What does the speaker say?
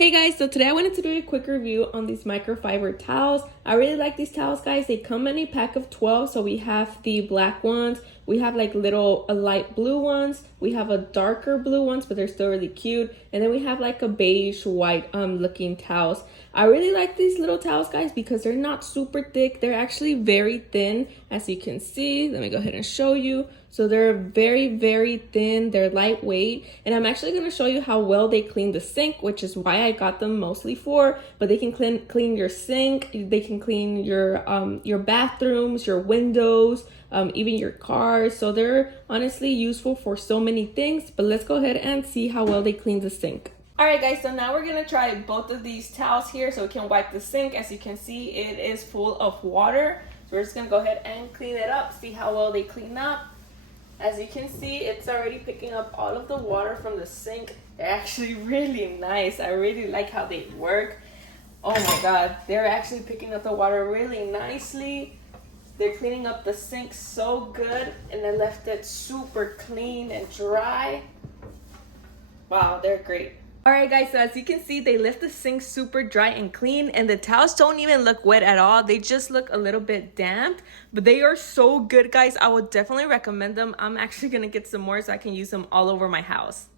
Hey guys, so today I wanted to do a quick review on these microfiber towels. I really like these towels, guys. They come in a pack of 12, so we have the black ones, we have like little light blue ones, we have a darker blue ones, but they're still really cute, and then we have like a beige white looking towels. I really like these little towels, guys, because they're not super thick. They're actually very thin, as you can see. Let me go ahead and show you. So they're very thin, they're lightweight, and I'm actually going to show you how well they clean the sink, which is why I got them mostly for. But they can clean your sink, they can clean your bathrooms, your windows, even your cars. So they're honestly useful for so many things. But let's go ahead and see how well they clean the sink. Alright guys, so now we're going to try both of these towels here so we can wipe the sink. As you can see, it is full of water. So we're just going to go ahead and clean it up, see how well they clean up. As you can see, it's already picking up all of the water from the sink. They're actually really nice. I really like how they work. Oh my god, they're actually picking up the water really nicely. They're cleaning up the sink so good, and they left it super clean and dry. Wow, they're great. Alright guys, so as you can see, they left the sink super dry and clean, and the towels don't even look wet at all. They just look a little bit damp, but they are so good, guys. I would definitely recommend them. I'm actually gonna get some more so I can use them all over my house.